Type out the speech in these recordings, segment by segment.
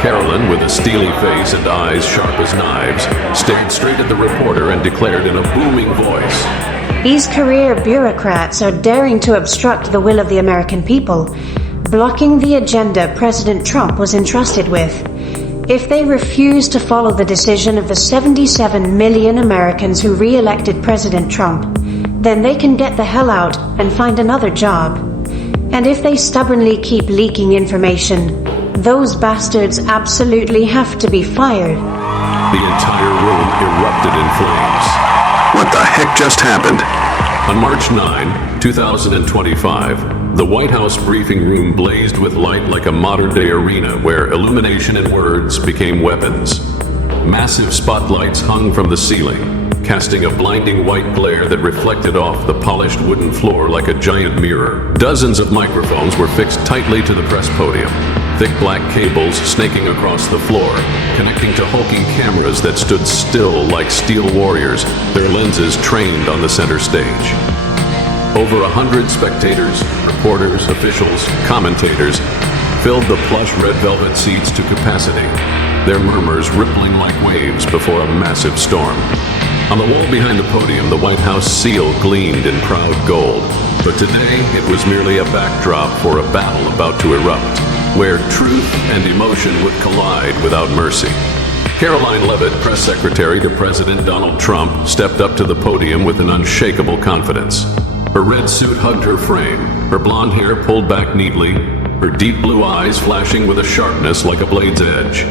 Karoline, with a steely face and eyes sharp as knives, stared straight at the reporter and declared in a booming voice, "These career bureaucrats are daring to obstruct the will of the American people, blocking the agenda President Trump was entrusted with. If they refuse to follow the decision of the 77 million Americans who re-elected President Trump, then they can get the hell out and find another job. And if they stubbornly keep leaking information, those bastards absolutely have to be fired." The entire room erupted in flames. What the heck just happened? On March 9, 2025, the White House briefing room blazed with light like a modern-day arena where illumination and words became weapons. Massive spotlights hung from the ceiling, casting a blinding white glare that reflected off the polished wooden floor like a giant mirror. Dozens of microphones were fixed tightly to the press podium, thick black cables snaking across the floor, connecting to hulking cameras that stood still like steel warriors, their lenses trained on the center stage. Over 100 spectators, reporters, officials, commentators filled the plush red velvet seats to capacity, their murmurs rippling like waves before a massive storm. On the wall behind the podium, the White House seal gleamed in proud gold. But today, it was merely a backdrop for a battle about to erupt, where truth and emotion would collide without mercy. Karoline Leavitt, press secretary to President Donald Trump, stepped up to the podium with an unshakable confidence. Her red suit hugged her frame, her blonde hair pulled back neatly, her deep blue eyes flashing with a sharpness like a blade's edge.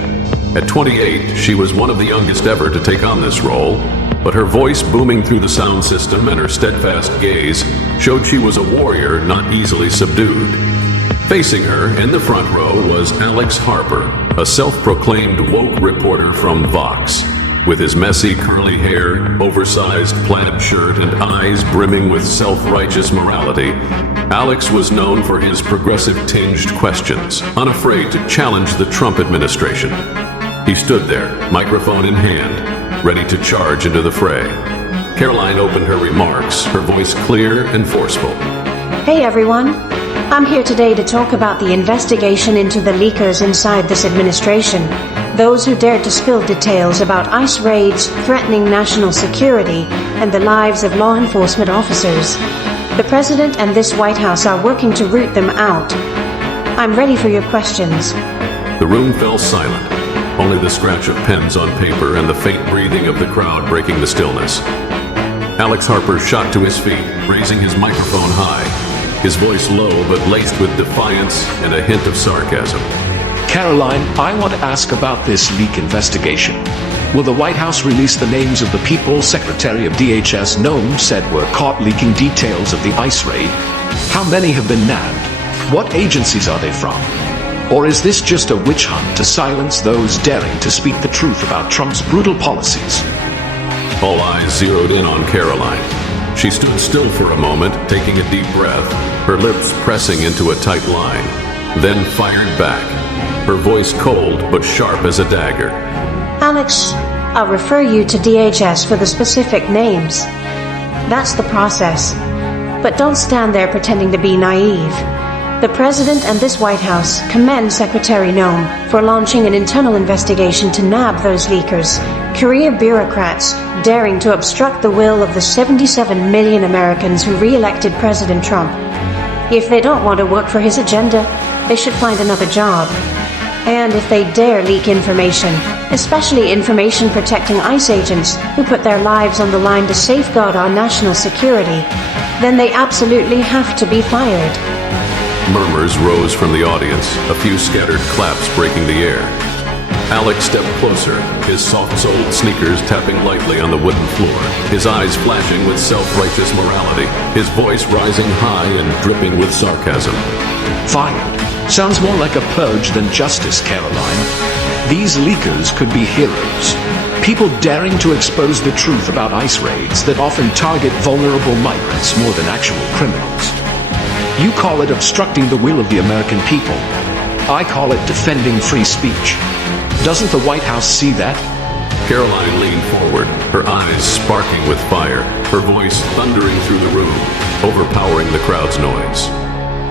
At 28, she was one of the youngest ever to take on this role, but her voice booming through the sound system and her steadfast gaze showed she was a warrior not easily subdued. Facing her, in the front row, was Alex Harper, a self-proclaimed woke reporter from Vox. With his messy curly hair, oversized plaid shirt, and eyes brimming with self-righteous morality, Alex was known for his progressive-tinged questions, unafraid to challenge the Trump administration. He stood there, microphone in hand, ready to charge into the fray. Karoline opened her remarks, her voice clear and forceful. "Hey everyone, I'm here today to talk about the investigation into the leakers inside this administration, those who dared to spill details about ICE raids threatening national security and the lives of law enforcement officers. The President and this White House are working to root them out. I'm ready for your questions." The room fell silent, only the scratch of pens on paper and the faint breathing of the crowd breaking the stillness. Alex Harper shot to his feet, raising his microphone high, his voice low but laced with defiance and a hint of sarcasm. Karoline, I want to ask about this leak investigation. Will the White House release the names of the people Secretary of DHS Noem said were caught leaking details of the ICE raid? How many have been nabbed? What agencies are they from? Or is this just a witch hunt to silence those daring to speak the truth about Trump's brutal policies? All eyes zeroed in on Karoline. She stood still for a moment, taking a deep breath, her lips pressing into a tight line, then fired back, her voice cold but sharp as a dagger. "Alex, I'll refer you to DHS for the specific names. That's the process. But don't stand there pretending to be naive. The President and this White House commend Secretary Noem for launching an internal investigation to nab those leakers, career bureaucrats daring to obstruct the will of the 77 million Americans who re-elected President Trump. If they don't want to work for his agenda, they should find another job. And if they dare leak information, especially information protecting ICE agents who put their lives on the line to safeguard our national security, then they absolutely have to be fired." Murmurs rose from the audience, a few scattered claps breaking the air. Alex stepped closer, his soft-soled sneakers tapping lightly on the wooden floor, his eyes flashing with self-righteous morality, his voice rising high and dripping with sarcasm. Fired. Sounds more like a purge than justice, Karoline. These leakers could be heroes. People daring to expose the truth about ICE raids that often target vulnerable migrants more than actual criminals. You call it obstructing the will of the American people. I call it defending free speech. Doesn't the White House see that? Karoline leaned forward, her eyes sparking with fire, her voice thundering through the room, overpowering the crowd's noise.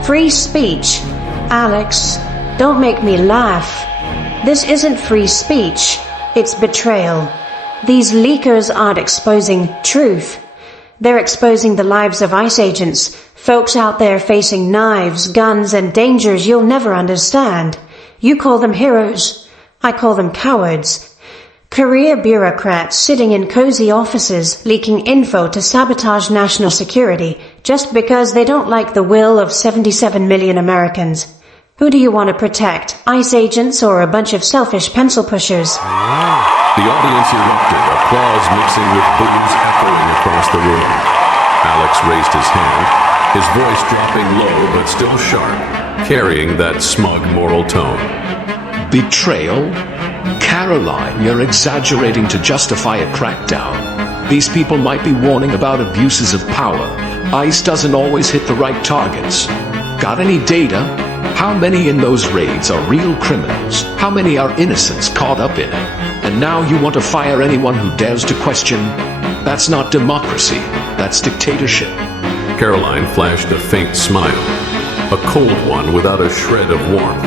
"Free speech? Alex, don't make me laugh. This isn't free speech, it's betrayal. These leakers aren't exposing truth. They're exposing the lives of ICE agents, folks out there facing knives, guns, and dangers you'll never understand. You call them heroes. I call them cowards. Career bureaucrats sitting in cozy offices leaking info to sabotage national security just because they don't like the will of 77 million Americans. Who do you want to protect, ICE agents or a bunch of selfish pencil pushers? The audience erupted, applause mixing with boos echoing across the room. Alex raised his hand, his voice dropping low but still sharp, carrying that smug moral tone. Betrayal? Karoline, you're exaggerating to justify a crackdown. These people might be warning about abuses of power. ICE doesn't always hit the right targets. Got any data? How many in those raids are real criminals? How many are innocents caught up in it? And now you want to fire anyone who dares to question? That's not democracy. That's dictatorship. Karoline flashed a faint smile, a cold one without a shred of warmth.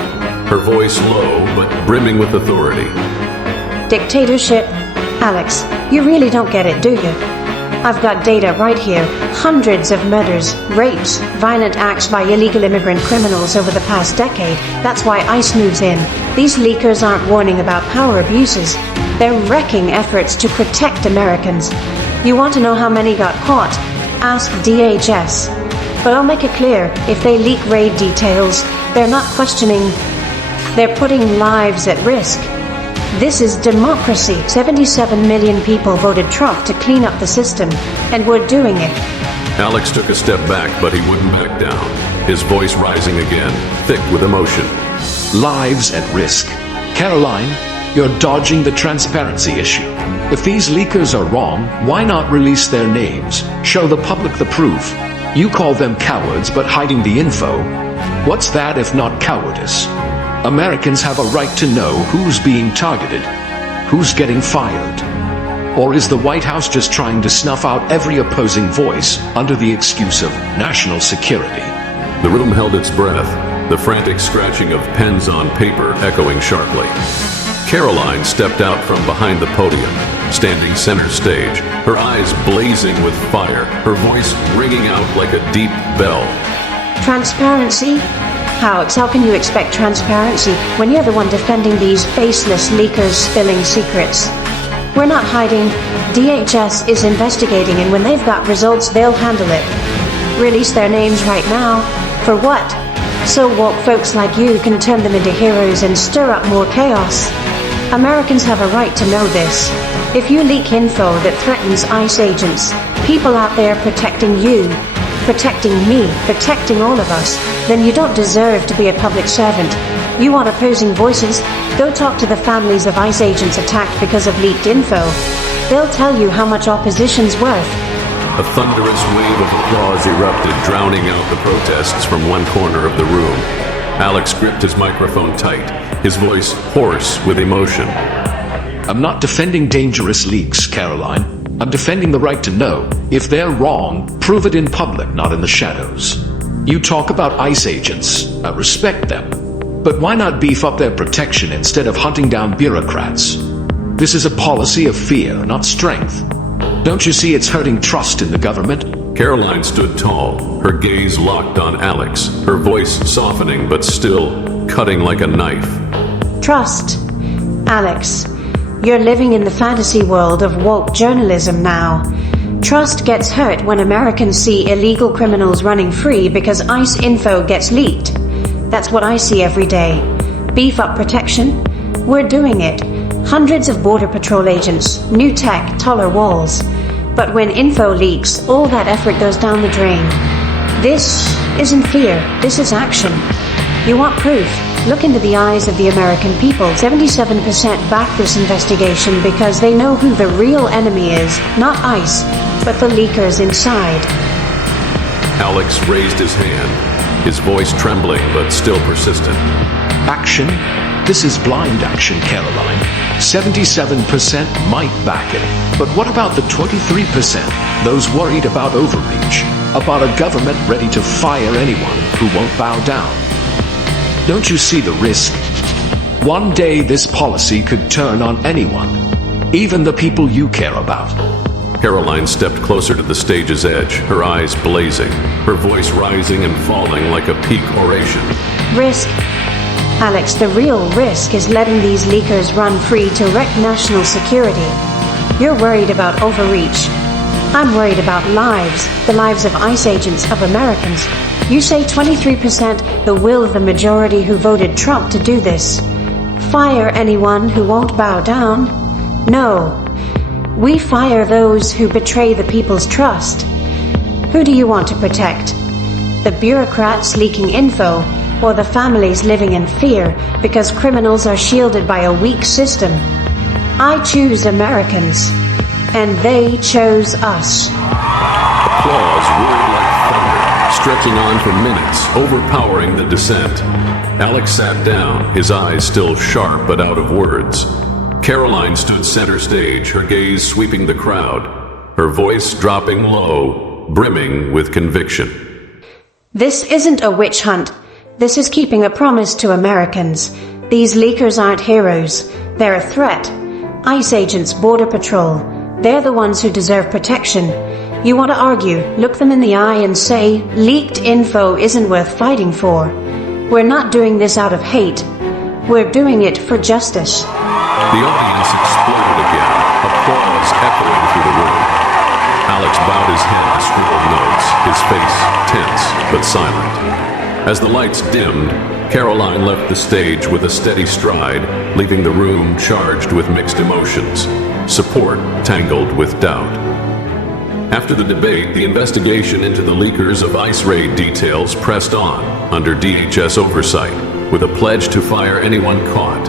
Her voice low, but brimming with authority. Dictatorship? Alex, you really don't get it, do you? I've got data right here. Hundreds of murders, rapes, violent acts by illegal immigrant criminals over the past decade. That's why ICE moves in. These leakers aren't warning about power abuses. They're wrecking efforts to protect Americans. You want to know how many got caught? Ask DHS. But I'll make it clear, if they leak raid details, they're not questioning. They're putting lives at risk. This is democracy. 77 million people voted Trump to clean up the system, and we're doing it. Alex took a step back, but he wouldn't back down, his voice rising again, thick with emotion. Lives at risk. Karoline, you're dodging the transparency issue. If these leakers are wrong, why not release their names? Show the public the proof. You call them cowards, but hiding the info. What's that if not cowardice? Americans have a right to know who's being targeted, who's getting fired. Or is the White House just trying to snuff out every opposing voice under the excuse of national security? The room held its breath, the frantic scratching of pens on paper echoing sharply. Karoline stepped out from behind the podium, standing center stage, her eyes blazing with fire, her voice ringing out like a deep bell. Transparency? Alex, how can you expect transparency when you're the one defending these faceless leakers spilling secrets? We're not hiding. DHS is investigating, and when they've got results, they'll handle it. Release their names right now. For what? So woke folks like you can turn them into heroes and stir up more chaos. Americans have a right to know this. If you leak info that threatens ICE agents, people out there protecting you, protecting me, protecting all of us, then you don't deserve to be a public servant. You want opposing voices? Go talk to the families of ICE agents attacked because of leaked info. They'll tell you how much opposition's worth. A thunderous wave of applause erupted, drowning out the protests from one corner of the room. Alex gripped his microphone tight, his voice hoarse with emotion. I'm not defending dangerous leaks, Karoline. I'm defending the right to know. If they're wrong, prove it in public, not in the shadows. You talk about ICE agents. I respect them. But why not beef up their protection instead of hunting down bureaucrats? This is a policy of fear, not strength. Don't you see it's hurting trust in the government? Karoline stood tall, her gaze locked on Alex, her voice softening but still cutting like a knife. Trust. Alex, you're living in the fantasy world of woke journalism now. Trust gets hurt when Americans see illegal criminals running free because ICE info gets leaked. That's what I see every day. Beef up protection? We're doing it. Hundreds of Border Patrol agents, new tech, taller walls. But when info leaks, all that effort goes down the drain. This isn't fear, this is action. You want proof? Look into the eyes of the American people. 77% back this investigation because they know who the real enemy is, not ICE, but the leakers inside. Alex raised his hand, his voice trembling but still persistent. Action? This is blind action, Karoline. 77% might back it. But what about the 23%? Those worried about overreach, about a government ready to fire anyone who won't bow down? Don't you see the risk? One day this policy could turn on anyone, even the people you care about. Karoline stepped closer to the stage's edge, her eyes blazing, her voice rising and falling like a peak oration. Risk? Alex, the real risk is letting these leakers run free to wreck national security. You're worried about overreach. I'm worried about lives, the lives of ICE agents, of Americans. You say 23%, the will of the majority who voted Trump to do this. Fire anyone who won't bow down? No. We fire those who betray the people's trust. Who do you want to protect? The bureaucrats leaking info, or the families living in fear because criminals are shielded by a weak system? I choose Americans, and they chose us. Applause roared like thunder, stretching on for minutes, overpowering the dissent. Alex sat down, his eyes still sharp but out of words. Karoline stood center stage, her gaze sweeping the crowd, her voice dropping low, brimming with conviction. This isn't a witch hunt. This is keeping a promise to Americans. These leakers aren't heroes. They're a threat. ICE agents, Border Patrol. They're the ones who deserve protection. You want to argue, look them in the eye and say, leaked info isn't worth fighting for. We're not doing this out of hate. We're doing it for justice. The audience exploded again, applause echoing through the room. Alex bowed his head to scribbled notes, his face tense but silent. As the lights dimmed, Karoline left the stage with a steady stride, leaving the room charged with mixed emotions, support tangled with doubt. After the debate, the investigation into the leakers of ICE raid details pressed on under DHS oversight, with a pledge to fire anyone caught.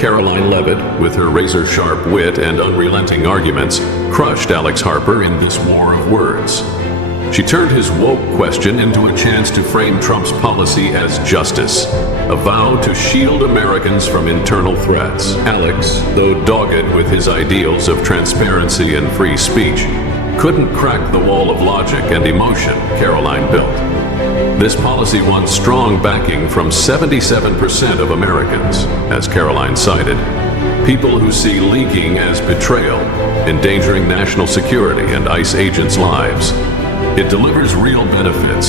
Karoline Leavitt, with her razor-sharp wit and unrelenting arguments, crushed Alex Harper in this war of words. She turned his woke question into a chance to frame Trump's policy as justice, a vow to shield Americans from internal threats. Alex, though dogged with his ideals of transparency and free speech, couldn't crack the wall of logic and emotion Karoline built. This policy won strong backing from 77% of Americans, as Karoline cited, people who see leaking as betrayal, endangering national security and ICE agents' lives. It delivers real benefits,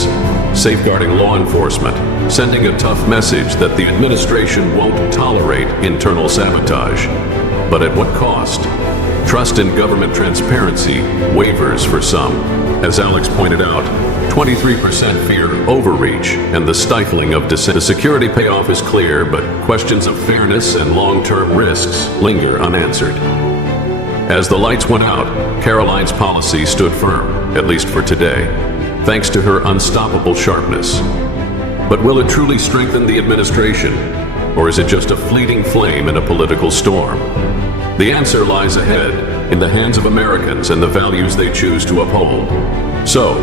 safeguarding law enforcement, sending a tough message that the administration won't tolerate internal sabotage. But at what cost? Trust in government transparency wavers for some. As Alex pointed out, 23% fear overreach and the stifling of dissent. The security payoff is clear, but questions of fairness and long-term risks linger unanswered. As the lights went out, Karoline's policy stood firm, at least for today, thanks to her unstoppable sharpness. But will it truly strengthen the administration, or is it just a fleeting flame in a political storm? The answer lies ahead, in the hands of Americans and the values they choose to uphold. So,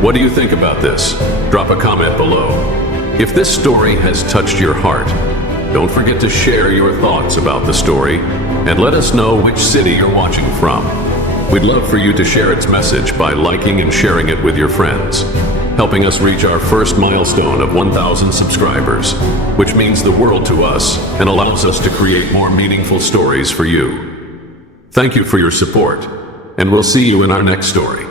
what do you think about this? Drop a comment below. If this story has touched your heart, don't forget to share your thoughts about the story and let us know which city you're watching from. We'd love for you to share its message by liking and sharing it with your friends, helping us reach our first milestone of 1,000 subscribers, which means the world to us and allows us to create more meaningful stories for you. Thank you for your support, and we'll see you in our next story.